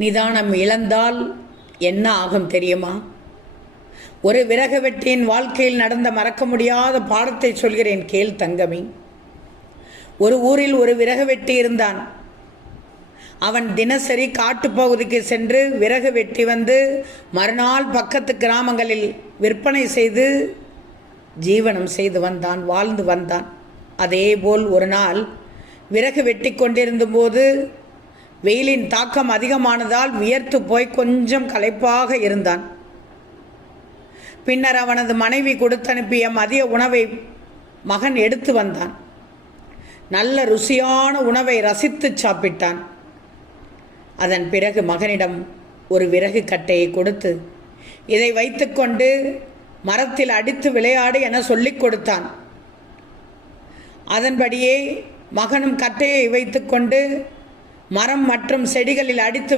நிதானம் இழந்தால் என்ன ஆகும் தெரியுமா? ஒரு விறகு வெட்டியின் வாழ்க்கையில் நடந்த மறக்க முடியாத பாடத்தை சொல்கிறேன் கேள் தங்கமே. ஒரு ஊரில் ஒரு விறகு வெட்டி இருந்தான். அவன் தினசரி காட்டுப்பகுதிக்கு சென்று விறகு வெட்டி வந்து மறுநாள் பக்கத்து கிராமங்களில் விற்பனை செய்து ஜீவனம் செய்து வந்தான், வாழ்ந்து வந்தான். அதேபோல் ஒரு நாள் விறகு வெட்டி கொண்டிருந்தபோது வெயிலின் தாக்கம் அதிகமானதால் வியர்த்து போய் கொஞ்சம் களைப்பாக இருந்தான். பின்னர் அவனது மனைவி கொடுத்தனுப்பிய மதிய உணவை மகன் எடுத்து வந்தான். நல்ல ருசியான உணவை ரசித்து சாப்பிட்டான். அதன் பிறகு மகனிடம் ஒரு விறகு கட்டையை கொடுத்து, இதை வைத்துக்கொண்டு மரத்தில் அடித்து விளையாடு என சொல்லிக் கொடுத்தான். அதன்படியே மகனும் கட்டையை வைத்துக்கொண்டு மரம் மற்றும் செடிகளில் அடித்து